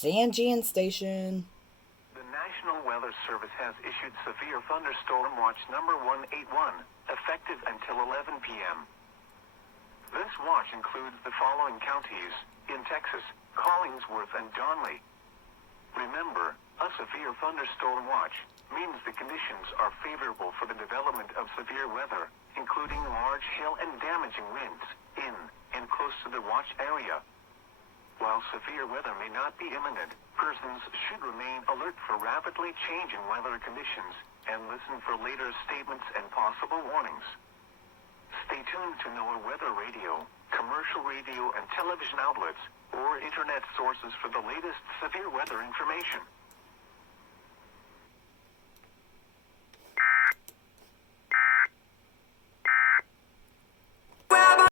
Sanjian Station. The National Weather Service has issued severe thunderstorm watch number 181, effective until 11 p.m. This watch includes the following counties in Texas: Collingsworth and Donley. Remember, a severe thunderstorm watch means the conditions are favorable for the development of severe weather, including large hail and damaging winds in and close to the watch area. While severe weather may not be imminent, persons should remain alert for rapidly changing weather conditions and listen for later statements and possible warnings. Stay tuned to NOAA weather radio, commercial radio and television outlets, or internet sources for the latest severe weather information.